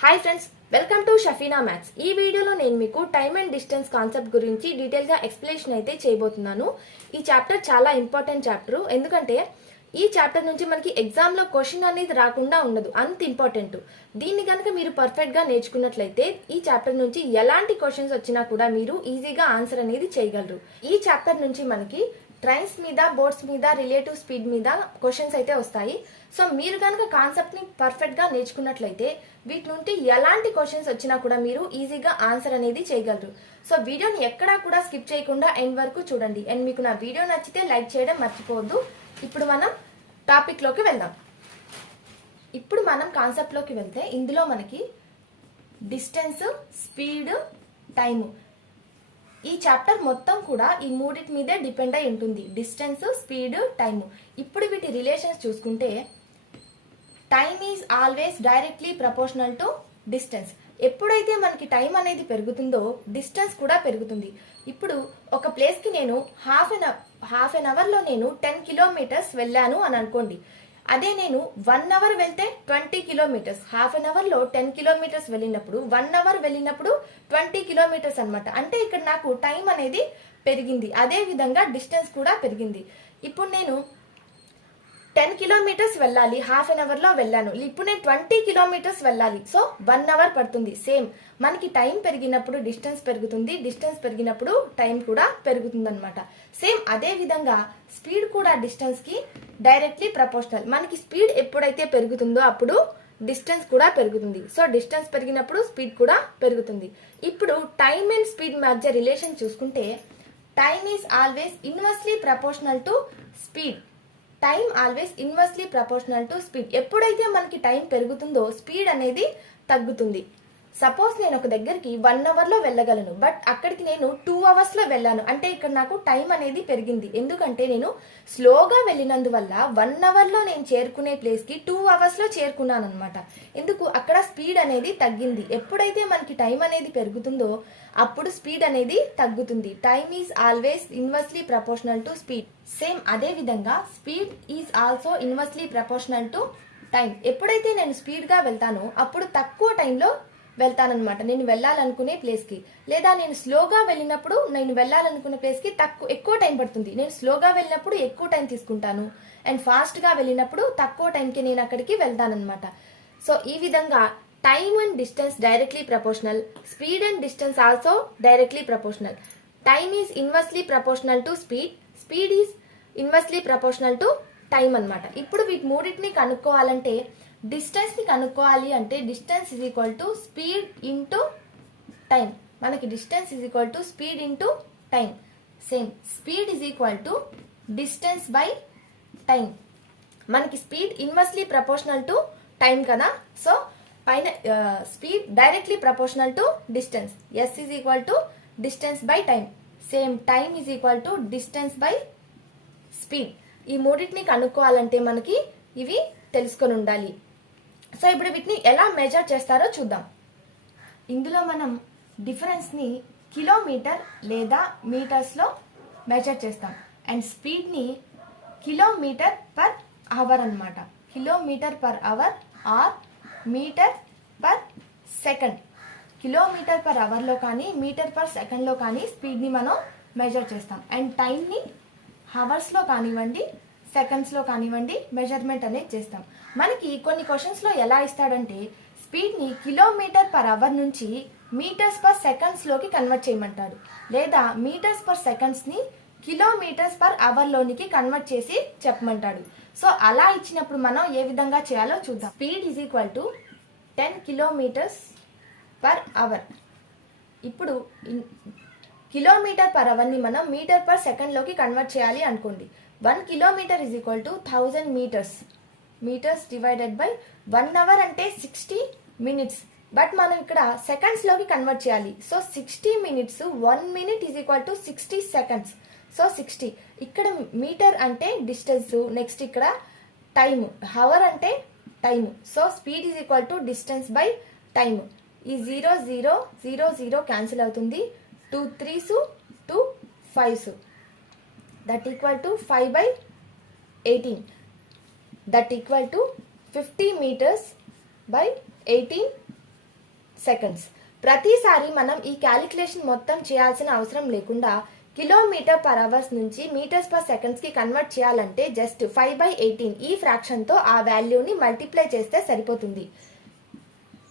Hi friends, welcome to Shafina maths. ఈ వీడియోలో నేను మీకు టైమ్ అండ్ డిస్టెన్స్ కాన్సెప్ట్ గురించి డీటెయిల్గా ఎక్స్ప్లెనేషన్ అయితే చేయబోతున్నాను. ఈ చాప్టర్ చాలా ఇంపార్టెంట్ చాప్టర్, ఎందుకంటే ఈ చాప్టర్ నుంచి మనకి ఎగ్జామ్లో క్వశ్చన్ అనేది రాకుండా ఉండదు, అంత ఇంపార్టెంట్. దీన్ని కనుక మీరు పర్ఫెక్ట్గా నేర్చుకున్నట్లయితే ఈ చాప్టర్ నుంచి ఎలాంటి క్వశ్చన్స్ వచ్చినా కూడా మీరు ఈజీగా ఆన్సర్ అనేది చేయగలరు. ఈ చాప్టర్ నుంచి మనకి ట్రైన్స్ మీద, బోర్డ్స్ మీద, రిలేటివ్ స్పీడ్ మీద క్వశ్చన్స్ అయితే వస్తాయి. సో మీరు కనుక కాన్సెప్ట్ ని పర్ఫెక్ట్ గా నేర్చుకున్నట్లయితే వీటి నుండి ఎలాంటి క్వశ్చన్స్ వచ్చినా కూడా మీరు ఈజీగా ఆన్సర్ అనేది చేయగలరు. సో వీడియోని ఎక్కడా కూడా స్కిప్ చేయకుండా ఎండ్ వరకు చూడండి. అండ్ మీకు నా వీడియో నచ్చితే లైక్ చేయడం మర్చిపోవద్దు. ఇప్పుడు మనం టాపిక్ లోకి వెళ్దాం. ఇప్పుడు మనం కాన్సెప్ట్ లోకి వెళ్తే ఇందులో మనకి డిస్టెన్స్, స్పీడ్, టైము, ఈ చాప్టర్ మొత్తం కూడా ఈ మూడింటి మీదే డిపెండ్ అయి ఉంటుంది. Distance, speed, time. ఇప్పుడు వీటి రిలేషన్స్ చూసుకుంటే time is always directly proportional to distance. ఎప్పుడైతే మనకి టైం అనేది పెరుగుతుందో డిస్టెన్స్ కూడా పెరుగుతుంది. ఇప్పుడు ఒక ప్లేస్కి నేను హాఫ్ అన్ అవర్లో నేను 10 కిలోమీటర్స్ వెళ్ళాను అని అనుకోండి. అదే నేను 1 అవర్ వెళ్తే 20 కిలోమీటర్స్. హాఫ్ అన్ అవర్లో 10 కిలోమీటర్స్ వెళ్ళినప్పుడు 1 అవర్ వెళ్ళినప్పుడు 20 కిలోమీటర్స్ అనమాట. అంటే ఇక్కడ నాకు టైం అనేది పెరిగింది, అదే విధంగా డిస్టెన్స్ కూడా పెరిగింది. ఇప్పుడు నేను 10 కిలోమీటర్స్ వెళ్ళాలి, హాఫ్ అన్ అవర్లో వెళ్ళాను. ఇప్పుడు నేను 20 కిలోమీటర్స్ వెళ్ళాలి, సో 1 అవర్ పడుతుంది. సేమ్ మనకి టైం పెరిగినప్పుడు డిస్టెన్స్ పెరుగుతుంది, డిస్టెన్స్ పెరిగినప్పుడు టైం కూడా పెరుగుతుంది అనమాట. సేమ్ అదే విధంగా స్పీడ్ కూడా డిస్టెన్స్ కి డైరెక్ట్లీ ప్రపోర్షనల్. మనకి స్పీడ్ ఎప్పుడైతే పెరుగుతుందో అప్పుడు డిస్టెన్స్ కూడా పెరుగుతుంది. సో డిస్టెన్స్ పెరిగినప్పుడు స్పీడ్ కూడా పెరుగుతుంది. ఇప్పుడు టైం అండ్ స్పీడ్ మధ్య రిలేషన్ చూసుకుంటే time is always inversely proportional to speed. Time always inversely proportional to speed. ఎప్పుడైతే మనకి టైం పెరుగుతుందో స్పీడ్ అనేది తగ్గుతుంది. సపోజ్ నేను ఒక దగ్గరికి 1 అవర్లో వెళ్ళగలను, బట్ అక్కడికి నేను 2 అవర్స్లో వెళ్ళాను. అంటే ఇక్కడ నాకు టైం అనేది పెరిగింది, ఎందుకంటే నేను స్లోగా వెళ్ళినందువల్ల 1 అవర్లో నేను చేరుకునే ప్లేస్కి 2 అవర్స్లో చేరుకున్నాను అనమాట. ఎందుకు? అక్కడ స్పీడ్ అనేది తగ్గింది. ఎప్పుడైతే మనకి టైం అనేది పెరుగుతుందో అప్పుడు స్పీడ్ అనేది తగ్గుతుంది. Time is always inversely proportional to speed. Same అదే విధంగా speed is also inversely proportional to time. ఎప్పుడైతే నేను స్పీడ్గా వెళ్తానో అప్పుడు తక్కువ టైంలో వెళ్తానమాట నేను వెళ్ళాలనుకునే ప్లేస్కి. లేదా నేను స్లోగా వెళ్ళినప్పుడు నేను వెళ్ళాలనుకునే ప్లేస్కి ఎక్కువ టైం పడుతుంది. నేను స్లోగా వెళ్ళినప్పుడు ఎక్కువ టైం తీసుకుంటాను, అండ్ ఫాస్ట్గా వెళ్ళినప్పుడు తక్కువ టైంకి నేను అక్కడికి వెళ్తానమాట. సో ఈ విధంగా time and distance directly proportional, speed and distance also directly proportional. Time is inversely proportional to speed, speed is inversely proportional to time అనమాట. ఇప్పుడు వీటి మూడింటిని కనుక్కోవాలంటే డిస్టెన్స్ ని కనుక్కోవాలి అంటే distance is equal to speed into time. మనకి distance is equal to speed into time. Same speed is equal to distance by time. మనకి speed inversely proportional to time కదా, సో పైన speed directly proportional to distance. S is equal to distance by time. Same time is equal to distance by speed. ఈ మూడింటిని కనుక్కోవాలంటే మనకి ఇవి తెలుసుకొని ఉండాలి. So ఇప్పుడు వీటిని ఎలా మెజర్ చేస్తారో చూద్దాం. ఇందులో మనం డిఫరెన్స్ని కిలోమీటర్ లేదా మీటర్స్లో మెజర్ చేస్తాం, అండ్ స్పీడ్ని కిలోమీటర్ పర్ అవర్ అనమాట. Kilometre per hour or metre per second. Kilometre per అవర్లో కానీ మీటర్ పర్ సెకండ్లో కానీ స్పీడ్ని మనం మెజర్ చేస్తాం. అండ్ టైంని హవర్స్లో కానివ్వండి, సెకండ్స్లో కానివ్వండి మెజర్మెంట్ అనేది చేస్తాం. మనకి కొన్ని క్వశ్చన్స్లో ఎలా ఇస్తాడంటే స్పీడ్ని కిలోమీటర్ పర్ అవర్ నుంచి మీటర్స్ పర్ సెకండ్స్లోకి కన్వర్ట్ చేయమంటాడు, లేదా మీటర్స్ పర్ సెకండ్స్ని కిలోమీటర్స్ పర్ అవర్లోనికి కన్వర్ట్ చేసి చెప్పమంటాడు. సో అలా ఇచ్చినప్పుడు మనం ఏ విధంగా చేయాలో చూద్దాం. Speed is equal to 10 kilometres per hour. ఇప్పుడు కిలోమీటర్ పర్ అవర్ని మనం మీటర్ పర్ సెకండ్లోకి కన్వర్ట్ చేయాలి అనుకోండి. 1 kilometre is equal to 1000 metres. Metres divided by 1 hour అంటే 60 మినిట్స్. బట్ మనం ఇక్కడ సెకండ్స్లోకి కన్వర్ట్ చేయాలి. So 60 minutes 1 minute is equal to 60 seconds. So 60. ఇక్కడ మీటర్ అంటే డిస్టెన్స్, నెక్స్ట్ ఇక్కడ టైమ్, హవర్ అంటే time. So speed is equal to distance by time. ఈ 0 0 0 0 క్యాన్సిల్ అవుతుంది. 2 3s 2 5s. That equal to 5 by 18. That equal to 50 meters by 18 seconds. ప్రతిసారి మనం ఈ calculation మొత్తం చేయాల్సిన అవసరం లేకుండా కిలోమీటర్ పర్ అవర్స్ నుంచి మీటర్స్ పర్ సెకండ్స్ కి కన్వర్ట్ చేయాలంటే జస్ట్ 5/18 ఈ ఫ్రాక్షన్ తో ఆ వాల్యూని మల్టిప్లై చేస్తే సరిపోతుంది.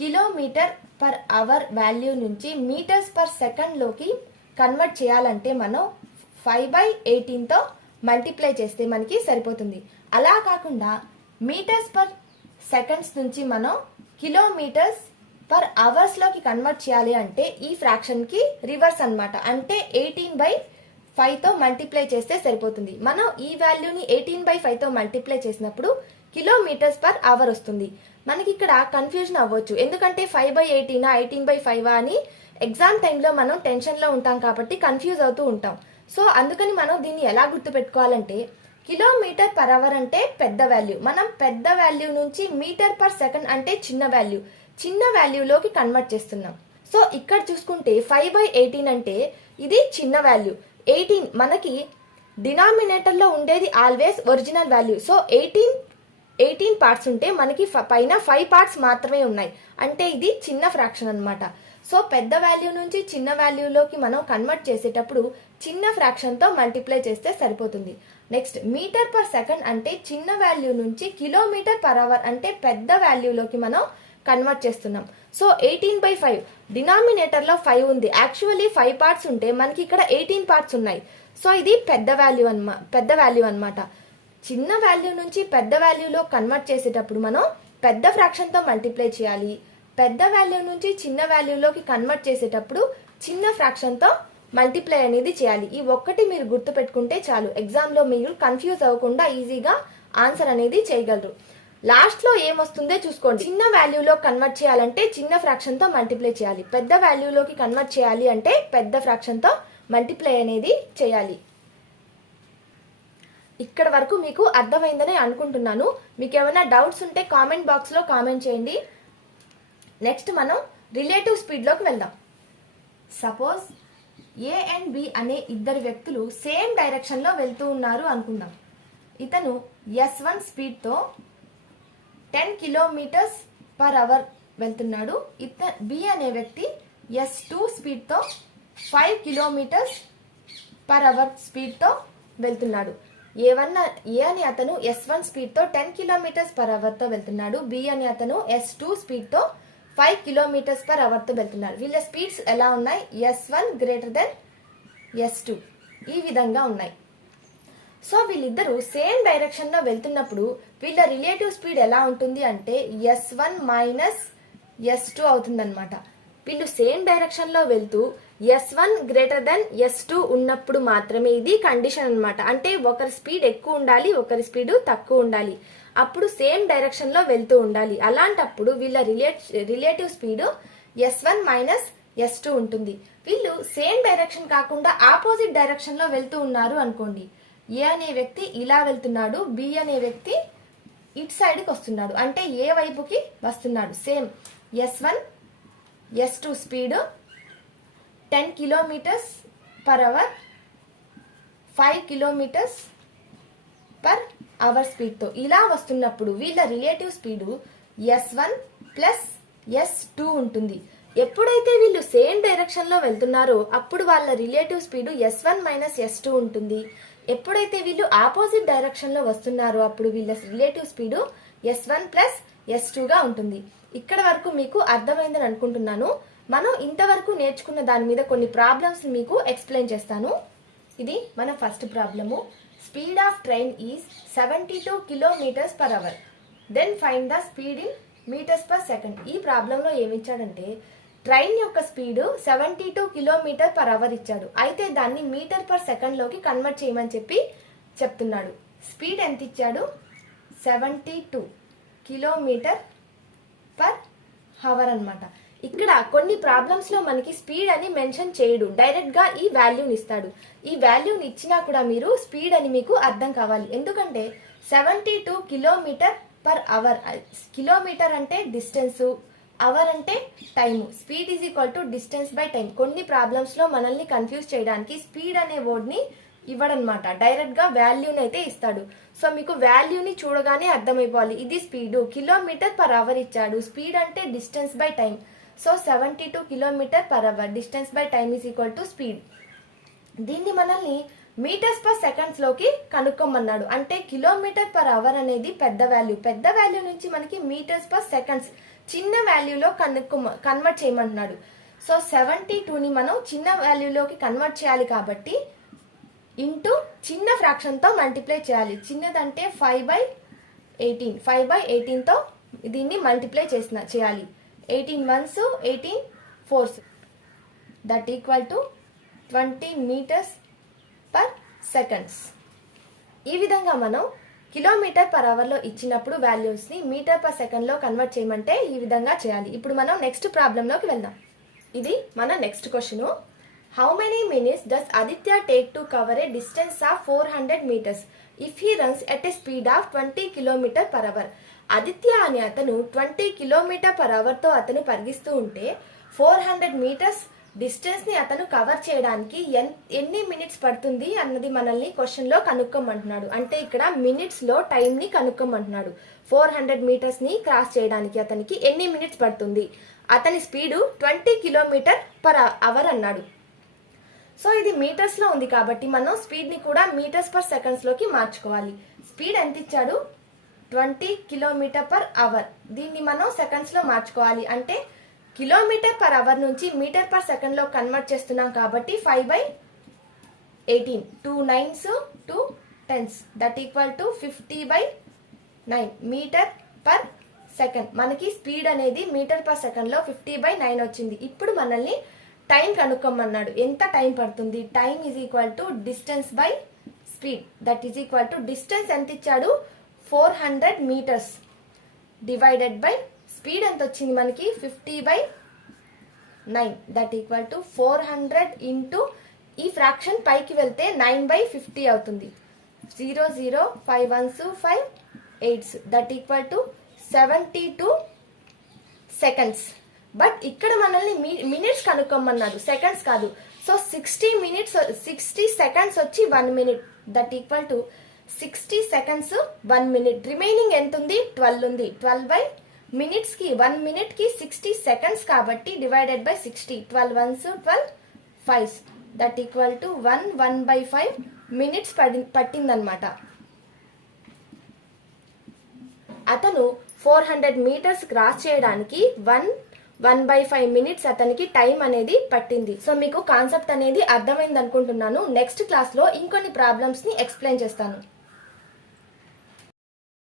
కిలోమీటర్ పర్ అవర్ వాల్యూ నుంచి మీటర్స్ పర్ సెకండ్ లోకి కన్వర్ట్ చేయాలంటే మనం 5/18 తో మల్టిప్లై చేస్తే మనకి సరిపోతుంది. అలా కాకుండా మీటర్స్ పర్ సెకండ్స్ నుంచి మనం కిలోమీటర్స్ పర్ అవర్స్ లోకి కన్వర్ట్ చేయాలి అంటే ఈ ఫ్రాక్షన్ కి రివర్స్ అన్నమాట. అంటే 18/5 తో మల్టిప్లై చేస్తే సరిపోతుంది. మనం ఈ వాల్యూని 18/5 తో మల్టిప్లై చేసినప్పుడు కిలోమీటర్స్ పర్ అవర్ వస్తుంది. మనకి ఇక్కడ కన్ఫ్యూజన్ అవ్వచ్చు, ఎందుకంటే 5/18 18/5 అని ఎగ్జామ్ టైంలో మనం టెన్షన్ లో ఉంటాం కాబట్టి కన్ఫ్యూజ్ అవుతూ ఉంటాం. సో అందుకని మనం దీన్ని ఎలా గుర్తు పెట్టుకోవాలంటే కిలోమీటర్ పర్ అవర్ అంటే పెద్ద వాల్యూ, మనం పెద్ద వాల్యూ నుంచి మీటర్ పర్ సెకండ్ అంటే చిన్న వాల్యూలోకి కన్వర్ట్ చేస్తున్నాం. సో ఇక్కడ చూసుకుంటే 5/18 అంటే ఇది చిన్న వాల్యూ. 18 మనకి డినామినేటర్ లో ఉండేది always original value. So 18 parts ఉంటే మనకి పైన 5 పార్ట్స్ మాత్రమే ఉన్నాయి, అంటే ఇది చిన్న ఫ్రాక్షన్ అన్నమాట. సో పెద్ద వాల్యూ నుంచి చిన్న వాల్యూలోకి మనం కన్వర్ట్ చేసేటప్పుడు చిన్న ఫ్రాక్షన్ తో మల్టిప్లై చేస్తే సరిపోతుంది. నెక్స్ట్ మీటర్ పర్ సెకండ్ అంటే చిన్న వాల్యూ నుంచి కిలోమీటర్ పర్ అవర్ అంటే పెద్ద వాల్యూలోకి మనం కన్వర్ట్ చేస్తున్నాం. సో 18/5 డినామినేటర్ లో 5 ఉంది, యాక్చువల్లీ 5 పార్ట్స్ ఉంటే మనకి ఇక్కడ 18 పార్ట్స్ ఉన్నాయి. సో ఇది పెద్ద వాల్యూ అన్నమాట. చిన్న వాల్యూ నుంచి పెద్ద వాల్యూలో కన్వర్ట్ చేసేటప్పుడు మనం పెద్ద ఫ్రాక్షన్ తో మల్టిప్లై చేయాలి. పెద్ద వాల్యూ నుంచి చిన్న వాల్యూలోకి కన్వర్ట్ చేసేటప్పుడు చిన్న ఫ్రాక్షన్ తో మల్టిప్లై అనేది చేయాలి. ఈ ఒక్కటి మీరు గుర్తు పెట్టుకుంటే చాలు, ఎగ్జామ్ లో మీరు కన్ఫ్యూజ్ అవ్వకుండా ఈజీగా ఆన్సర్ అనేది చేయగలరు. లాస్ట్ లో ఏమొస్తుందో చూసుకోండి. చిన్న వాల్యూలో కన్వర్ట్ చేయాలంటే చిన్న ఫ్రాక్షన్ తో మల్టిప్లై చేయాలి, పెద్ద వాల్యూలోకి కన్వర్ట్ చేయాలి అంటే పెద్ద ఫ్రాక్షన్ తో మల్టిప్లై అనేది చేయాలి. ఇక్కడ వరకు మీకు అర్థమైందని అనుకుంటున్నాను. మీకు ఏమైనా డౌట్స్ ఉంటే కామెంట్ బాక్స్ లో కామెంట్ చేయండి. నెక్స్ట్ మనం రిలేటివ్ స్పీడ్ లోకి వెళ్దాం. సపోజ్ ఏ అండ్ బి అనే ఇద్దరు వ్యక్తులు సేమ్ డైరెక్షన్ లో వెళ్తూ ఉన్నారు అనుకుందాం. ఇతను S1 స్పీడ్ తో 10 కిలోమీటర్స్ పర్ అవర్ వెళ్తున్నాడు. బి అనే వ్యక్తి S2 స్పీడ్ తో 5 కిలోమీటర్స్ పర్ అవర్ స్పీడ్ తో వెళ్తున్నాడు. ఏ అని అతను S1 స్పీడ్ తో 10 కిలోమీటర్స్ పర్ అవర్ తో వెళ్తున్నాడు. బి అని అతను S2 స్పీడ్ తో 5 కిలోమీటర్స్ పర్ అవర్ తో వెళ్తున్నారు. వీళ్ళ స్పీడ్స్ ఎలా ఉన్నాయి? S1 గ్రేటర్ దెన్ S2 ఈ విధంగా ఉన్నాయి. సో వీళ్ళిద్దరూ సేమ్ డైరెక్షన్ లో వెళ్తున్నప్పుడు వీళ్ళ రిలేటివ్ స్పీడ్ ఎలా ఉంటుంది అంటే S1 మైనస్ S2 అవుతుంది అనమాట. వీళ్ళు సేమ్ డైరెక్షన్ లో వెళ్తూ S1 గ్రేటర్ దెన్ S2 ఉన్నప్పుడు మాత్రమే ఇది కండిషన్ అన్నమాట. అంటే ఒకరి స్పీడ్ ఎక్కువ ఉండాలి, ఒకరి స్పీడ్ తక్కువ ఉండాలి, అప్పుడు సేమ్ డైరెక్షన్ లో వెళ్తూ ఉండాలి. అలాంటప్పుడు వీళ్ళ relative speed S1 minus S2 ఉంటుంది. వీళ్ళు సేమ్ డైరెక్షన్ కాకుండా ఆపోజిట్ డైరెక్షన్ లో వెళ్తూ ఉన్నారు అనుకోండి. ఏ అనే వ్యక్తి ఇలా వెళ్తున్నాడు, బి అనే వ్యక్తి ఇటు సైడ్కి వస్తున్నాడు, అంటే ఏ వైపుకి వస్తున్నాడు. Same S1 S2 speed 10 kilometres per hour 5 kilometres per hour speed తో ఇలా వస్తున్నప్పుడు వీళ్ళ relative speed S1 plus S2 ఉంటుంది. ఎప్పుడైతే వీళ్ళు సేమ్ డైరెక్షన్ లో వెళ్తున్నారో అప్పుడు వాళ్ళ relative speed S1 minus S2 ఉంటుంది. ఎప్పుడైతే వీళ్ళు ఆపోజిట్ డైరెక్షన్ లో వస్తున్నారో అప్పుడు వీళ్ళ relative speed S1 plus S2 గా ఉంటుంది. ఇక్కడ వరకు మీకు అర్థమైందని అనుకుంటున్నాను. మనం ఇంతవరకు నేర్చుకున్న దాని మీద కొన్ని ప్రాబ్లమ్స్ మీకు ఎక్స్ప్లెయిన్ చేస్తాను. ఇది మన first problem. Speed of train is 72 kilometres per hour, then find the speed in metres per second. ఈ ప్రాబ్లంలో ఏమిచ్చాడంటే ట్రైన్ యొక్క స్పీడ్ 72 కిలోమీటర్ పర్ అవర్ ఇచ్చాడు, అయితే దాన్ని మీటర్ పర్ సెకండ్ లోకి కన్వర్ట్ చేయమని చెప్తున్నాడు. స్పీడ్ ఎంత ఇచ్చాడు? 72 కిలోమీటర్ పర్ అవర్ అన్నమాట. ఇక్కడ కొన్ని ప్రాబ్లమ్స్ లో మనకి స్పీడ్ అని మెన్షన్ చేయడు, డైరెక్ట్ గా ఈ వాల్యూని ఇస్తాడు. ఈ వాల్యూని ఇచ్చినా కూడా మీరు స్పీడ్ అని మీకు అర్థం కావాలి, ఎందుకంటే 72 కిలోమీటర్ పర్ అవర్. కిలోమీటర్ అంటే డిస్టెన్స్, అవర్ అంటే time. Speed is equal to distance by time. కొన్ని ప్రాబ్లమ్స్ లో మనల్ని కన్ఫ్యూజ్ చేయడానికి స్పీడ్ అనే వర్డ్ ని ఇవ్వడనమాట, డైరెక్ట్ గా వాల్యూని అయితే ఇస్తాడు. సో మీకు వాల్యూని చూడగానే అర్థమైపోవాలి ఇది స్పీడ్. కిలోమీటర్ పర్ అవర్ ఇచ్చాడు, స్పీడ్ అంటే distance by time. So 72 km/h distance by time is equal to speed. దీన్ని మనల్ని మీటర్స్ పర్ సెకండ్స్ లోకి కనుక్కోమన్నాడు. అంటే km/h అనేది పెద్ద వాల్యూ నుంచి మనకి మీటర్స్ పర్ సెకండ్స్ చిన్న వాల్యూలో కన్వర్ట్ చేయమంటున్నాడు. సో 72ని మనం చిన్న వాల్యూలోకి కన్వర్ట్ చేయాలి కాబట్టి ఇంటూ చిన్న ఫ్రాక్షన్తో మల్టిప్లై చేయాలి. చిన్నదంటే 5/18తో దీన్ని మల్టిప్లై చేయాలి. 18 1s 18 4s that equal to 20 meters/seconds. ఈ విధంగా మనం km/h ఇచ్చినప్పుడు వాల్యూస్ని మీటర్/సెకండ్ లో కన్వర్ట్ చేయమంటే ఈ విధంగా చేయాలి. ఇప్పుడు మనం నెక్స్ట్ ప్రాబ్లంలోకి వెళ్దాం. ఇది మన next question. How many minutes does Aditya take to cover a distance of 400 meters if he runs at a speed of 20 km/h? Aditya అనే అతను 20 km/h తో అతను పరిగిస్తూ ఉంటే 400 meters డిస్టెన్స్ ని అతను కవర్ చేయడానికి ఎన్ని మినిట్స్ పడుతుంది అన్నది మనల్ని క్వశ్చన్ లో కనుక్కోమంటున్నాడు. అంటే ఇక్కడ మినిట్స్ లో టైం ని కనుక్కోమంటున్నాడు. 400 meters ని క్రాస్ చేయడానికి అతనికి ఎన్ని మినిట్స్ పడుతుంది, అతని స్పీడు 20 km/h అన్నాడు. సో ఇది మీటర్స్ లో ఉంది కాబట్టి మనం స్పీడ్ ని కూడా మీటర్స్/సెకండ్స్ లోకి మార్చుకోవాలి. స్పీడ్ ఎంత ఇచ్చాడు? 20 km/h. దీన్ని మనం సెకండ్స్ లో మార్చుకోవాలి. అంటే km/h నుంచి మీటర్/సెకండ్ లో కన్వర్ట్ చేస్తున్నాం కాబట్టి 5/18 2 9s 2 10s that equal to 50/9 మీటర్/సెకండ్. మనకి స్పీడ్ అనేది మీటర్/సెకండ్ లో 50/9 వచ్చింది. ఇప్పుడు మనల్ని టైం కనుక్కోమన్నాడు. ఎంత టైం పడుతుంది? Time is equal to distance by speed that is equal to distance ఎంత ఇచ్చాడు? 400 meters డివైడెడ్ బై స్పీడ్ ఎంత వచ్చింది మనకి? 50/9 దట్ ఈక్వల్ టు 400 ఇంటూ ఈ ఫ్రాక్షన్ పైకి వెళ్తే 9/50 అవుతుంది. 0 0 5 1s 5 8s that equal to 72 seconds. But ఇక్కడ మనల్ని మినిట్స్ కనుక్కోమన్నాడు, సెకండ్స్ కాదు. సో 60 seconds వచ్చి 1 minute that equal to 60 seconds 1 minute. Remaining ఎంత ఉంది? 12 ఉంది. 12 మినిట్స్ కి 1 minute కి 60 seconds కాబట్టి divided by 60 12 1s 12 5s that equal to 1/5 minutes పట్టిందనమాట. అతను 400 meters క్రాస్ చేయడానికి 1/5 minutes అతనికి టైం అనేది పట్టింది. సో మీకు కాన్సెప్ట్ అనేది అర్థమైంది అనుకుంటున్నాను. నెక్స్ట్ క్లాస్ లో ఇంకొన్ని ప్రాబ్లమ్స్ ని ఎక్స్ప్లెయిన్ చేస్తాను.